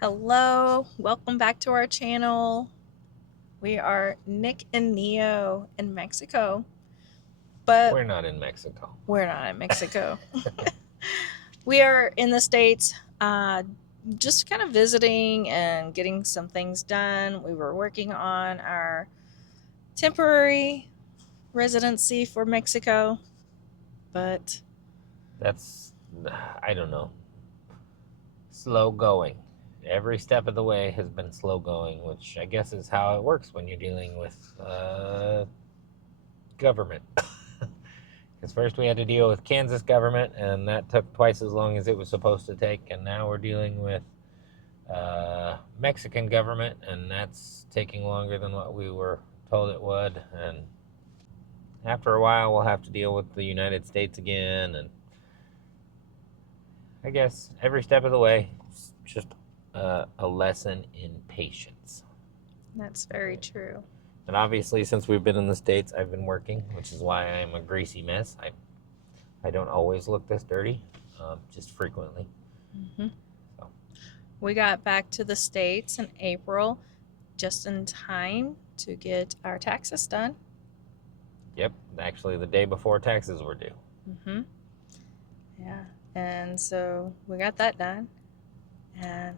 Hello, welcome back to our channel. We are Nick and Neo in Mexico, but We're not in Mexico. we're not in Mexico. We are in the States, just kind of visiting and getting some things done. We were working on our temporary residency for Mexico, but That's, I don't know, slow going. Every step of the way has been slow going, which I guess is how it works when you're dealing with government. Because first we had to deal with Kansas government, and that took twice as long as it was supposed to take. And now we're dealing with Mexican government, and that's taking longer than what we were told it would. And after a while, we'll have to deal with the United States again, and I guess every step of the way, it's just a lesson in patience. that's very true. And obviously, since we've been in the States, I've been working, which is why I'm a greasy mess. I don't always look this dirty, just frequently. hmm So, We got back to the States in April just in time to get our taxes done. yep, actually, the day before taxes were due. hmm Yeah. And so we got that done. And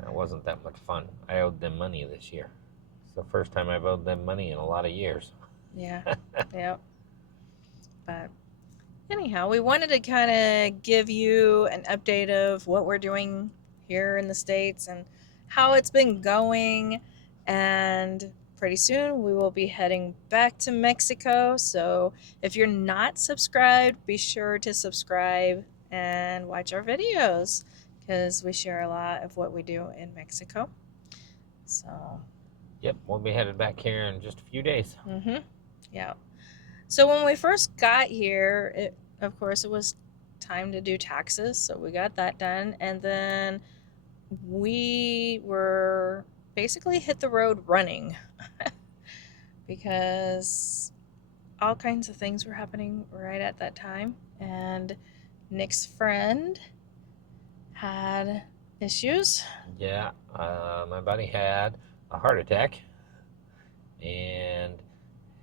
That wasn't that much fun. I owed them money this year. It's the first time I've owed them money in a lot of years. yeah, yep. But anyhow, we wanted to kind of give you an update of what we're doing here in the States and how it's been going. And pretty soon we will be heading back to Mexico. So if you're not subscribed, be sure to subscribe and watch our videos because we share a lot of what we do in Mexico. So, Yep, we'll be headed back here in just a few days. yeah. So when we first got here, of course, it was time to do taxes, so we got that done, and then we were basically hit the road running because all kinds of things were happening right at that time, and Nick's friend had issues. Yeah, my buddy had a heart attack and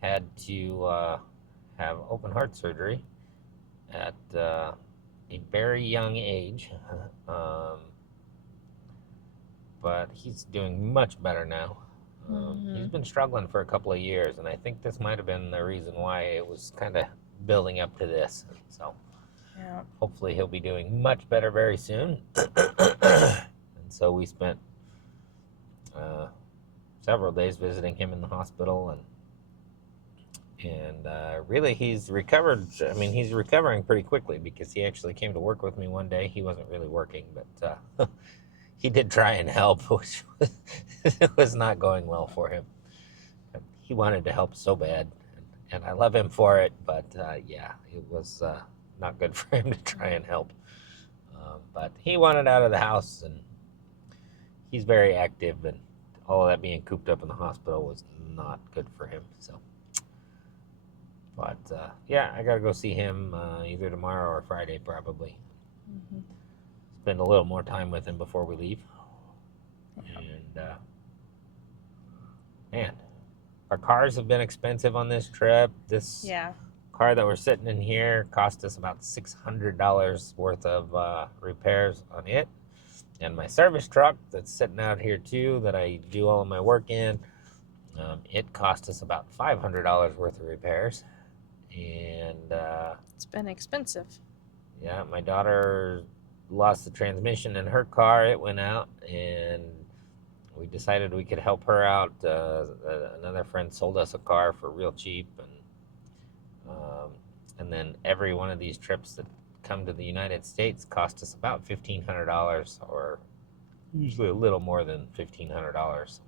had to have open heart surgery at a very young age. Um, but he's doing much better now. He's Mm-hmm. been struggling for a couple of years, and I think this might have been the reason why it was kind of building up to this. So Yeah. hopefully he'll be doing much better very soon. And so we spent uh, several days visiting him in the hospital, and really he's recovered. I mean, he's recovering pretty quickly because he actually came to work with me one day. He wasn't really working, but he did try and help, which was not going well for him. He wanted to help so bad, and I love him for it, but yeah, it was not good for him to try and help. But he wanted out of the house, and he's very active, and all of that being cooped up in the hospital was not good for him. So, but yeah, I gotta go see him either tomorrow or Friday, probably. Mm-hmm. Spend a little more time with him before we leave. Yeah. And man, our cars have been expensive on this trip. This Yeah. car that we're sitting in here cost us about $600 worth of repairs on it. And my service truck that's sitting out here too, that I do all of my work in, it cost us about $500 worth of repairs. And It's been expensive. yeah, my daughter lost the transmission in her car. It went out, and we decided we could help her out. Another friend sold us a car for real cheap, um, and then every one of these trips that come to the United States cost us about $1,500, or usually a little more than $1,500,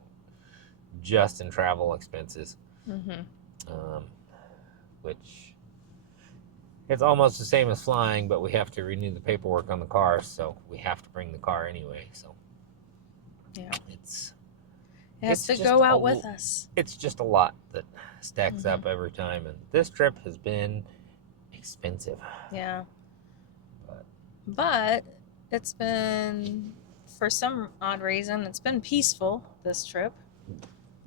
just in travel expenses. Mm-hmm. Um, which it's almost the same as flying, but we have to renew the paperwork on the car, so we have to bring the car anyway. So Yeah. it's It has it's to just go a out with us. it's just a lot that stacks Mm-hmm. up every time, and this trip has been expensive. Yeah. But But it's been for some odd reason, it's been peaceful this trip.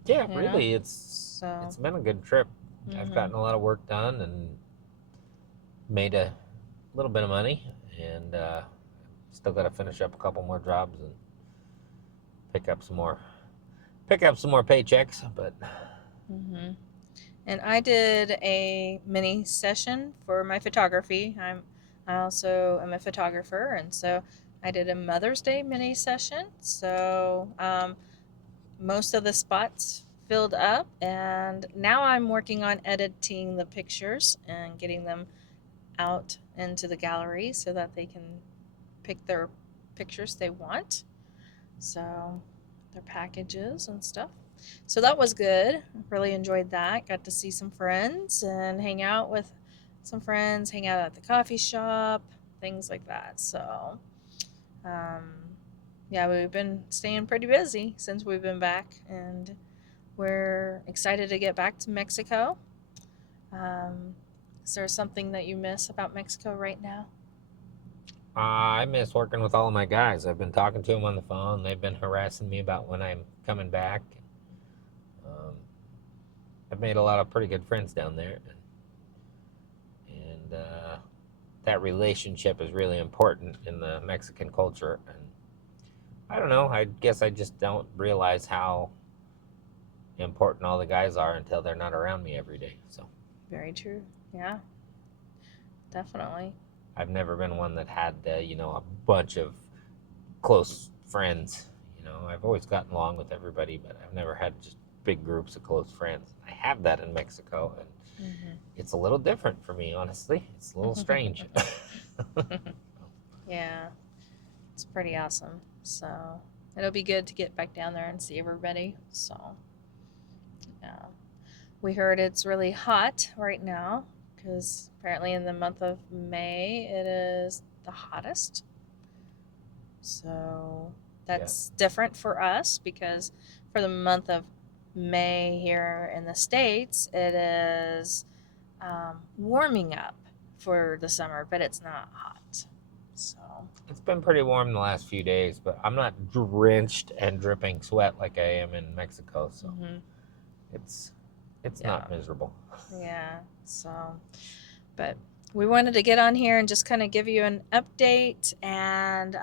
Yeah, You really, know? it's So, been a good trip. I've mhm. gotten a lot of work done and made a little bit of money, and still got to finish up a couple more jobs and pick up some more paychecks. But Mm-hmm. And I did a mini session for my photography. I also am a photographer, and so I did a Mother's Day mini session. So most of the spots filled up, and now I'm working on editing the pictures and getting them out into the gallery so that they can pick their pictures they want. So their packages and stuff. So that was good. Really enjoyed that. Got to see some friends and hang out with some friends, hang out at the coffee shop, things like that. So, um, yeah, we've been staying pretty busy since we've been back, and we're excited to get back to Mexico. Um, is there something that you miss about Mexico right now? I miss working with all of my guys. I've been talking to them on the phone. They've been harassing me about when I'm coming back. Um, I've made a lot of pretty good friends down there, and that relationship is really important in the Mexican culture. And I don't know. I guess I just don't realize how important all the guys are until they're not around me every day. So Very true. Yeah, definitely. I've never been one that had a bunch of close friends. I've always gotten along with everybody, but I've never had just big groups of close friends. I have that in Mexico, and Mm-hmm. it's a little different for me, honestly. It's a little strange. Yeah, it's pretty awesome. So it'll be good to get back down there and see everybody. So, yeah. We heard it's really hot right now because apparently in the month of May it is the hottest. So Yeah. that's different for us because for the month of May here in the States, it is warming up for the summer, but it's not hot. So, It's been pretty warm the last few days, but I'm not drenched and dripping sweat like I am in Mexico, so mhm. it's not Yeah. miserable. Yeah. So, but we wanted to get on here and just kind of give you an update, and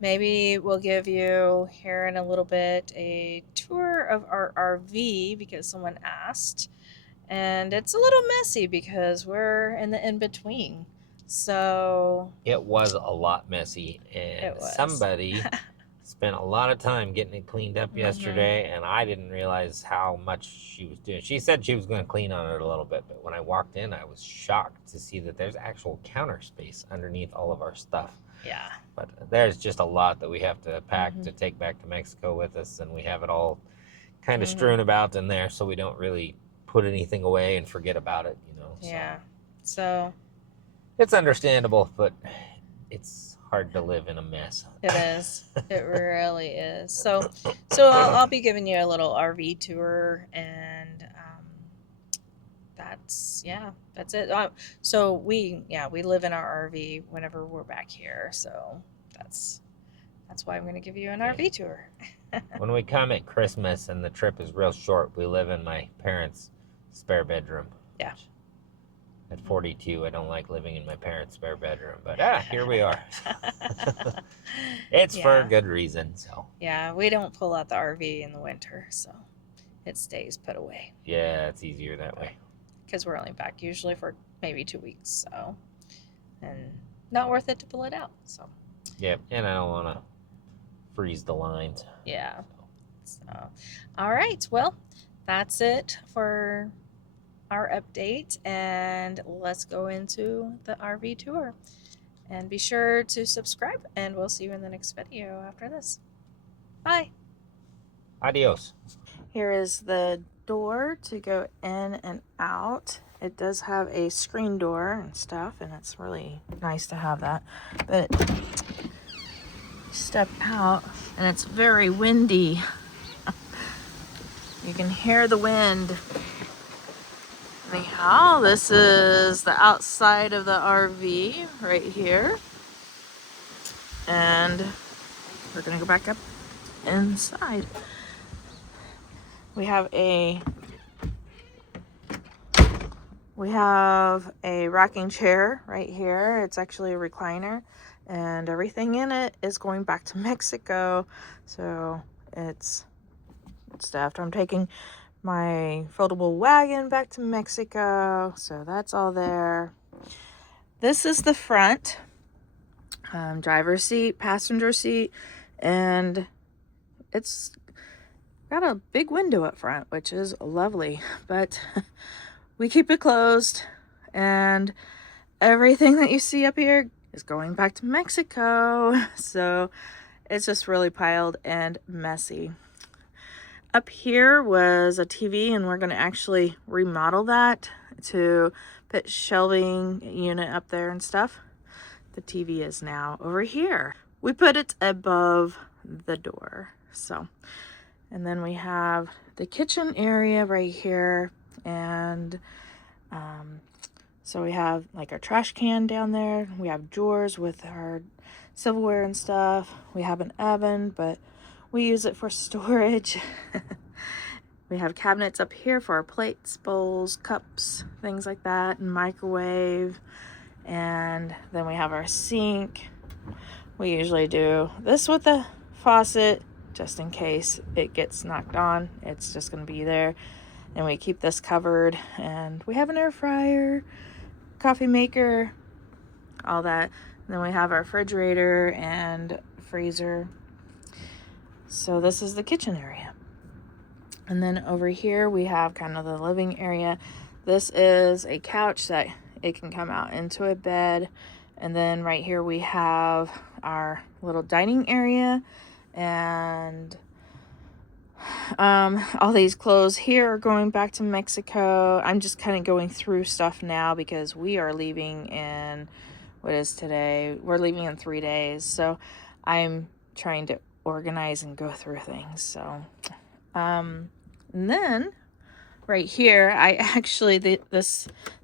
maybe we'll give you here in a little bit a tour of our RV because someone asked. And it's a little messy because we're in the in between. So It was a lot messy, it and was. somebody spent a lot of time getting it cleaned up Mm-hmm. yesterday, and I didn't realize how much she was doing. She said she was going to clean on it a little bit, but when I walked in, I was shocked to see that there's actual counter space underneath all of our stuff. Yeah. But there's just a lot that we have to pack Mm-hmm. to take back to Mexico with us, and we have it all kind of Mm-hmm. strewn about in there, so we don't really put anything away and forget about it. Yeah. So It's understandable, but it's hard to live in a mess. it is. It really is. So I'll be giving you a little RV tour, and that's it. So we live in our RV whenever we're back here. So that's why I'm going to give you an Yeah. RV tour. When we come at Christmas and the trip is real short, we live in my parents' spare bedroom. Yeah. At 42, I don't like living in my parents' spare bedroom, but here we are. It's for a Yeah. good reason, so. Yeah, we don't pull out the RV in the winter, so it stays put away Yeah, it's easier that way. because we're only back usually for maybe 2 weeks, so and not worth it to pull it out. So Yeah, and I don't want to freeze the lines. yeah. So all right, well, that's it for our update, and let's go into the RV tour. And be sure to subscribe, and we'll see you in the next video after this. Bye. Adios. Here is the door to go in and out. It does have a screen door and stuff, and it's really nice to have that. But step out, and it's very windy. You can hear the wind. Anyhow, this is the outside of the RV right here. And we're gonna go back up inside. We have a rocking chair right here. It's actually a recliner, and everything in it is going back to Mexico. So it's stuffed. I'm taking my foldable wagon back to Mexico, so that's all there. This is the front. Driver's seat, passenger seat, and it's got a big window up front, which is lovely, but we keep it closed, and everything that you see up here is going back to Mexico, so it's just really piled and messy. Up here was a TV, and we're going to actually remodel that to put shelving unit up there and stuff. The TV is now over here. We put it above the door. So, and then we have the kitchen area right here, and so we have like our trash can down there. We have drawers with our silverware and stuff. We have an oven, but we use it for storage. We have cabinets up here for our plates, bowls, cups, things like that, and microwave. And then we have our sink. We usually do this with the faucet just in case it gets knocked on. It's just going to be there. And we keep this covered. And we have an air fryer, coffee maker, all that. And then we have our refrigerator and freezer. So this is the kitchen area. And then over here we have kind of the living area. This is a couch that it can come out into a bed. And then right here we have our little dining area, and all these clothes here are going back to Mexico. I'm just kind of going through stuff now because we are leaving in, what is today? We're leaving in 3 days. So I'm trying to organize and go through things. So, and then right here, I actually,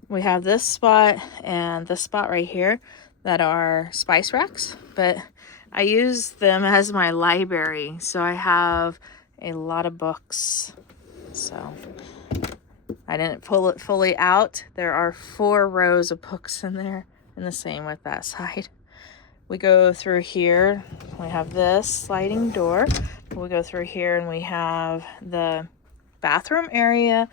we have this spot and this spot right here that are spice racks, but I use them as my library. So I have a lot of books. So I didn't pull it fully out. There are 4 rows of books in there, and the same with that side. We go through here. We have this sliding door. We go through here and we have the bathroom area,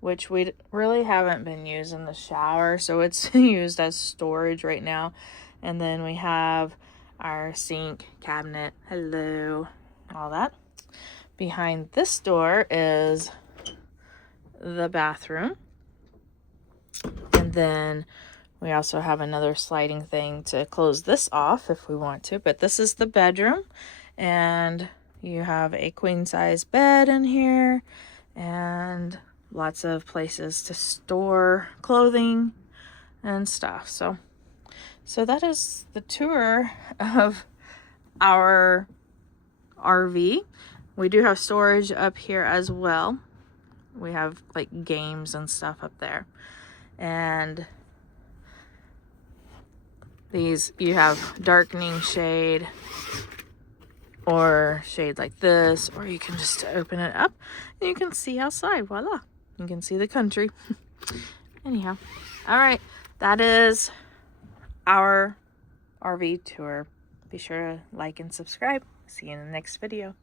which we really haven't been using the shower, so it's used as storage right now. And then we have our sink, cabinet, hello, all that. Behind this door is the bathroom. And then we also have another sliding thing to close this off if we want to, but this is the bedroom. And you have a queen size bed in here, and lots of places to store clothing and stuff. So that is the tour of our RV. We do have storage up here as well. We have like games and stuff up there. And these, you have darkening shade or shade like this, or you can just open it up and you can see outside. Voila, you can see the country. Anyhow, all right, that is our RV tour. Be sure to like and subscribe. See you in the next video.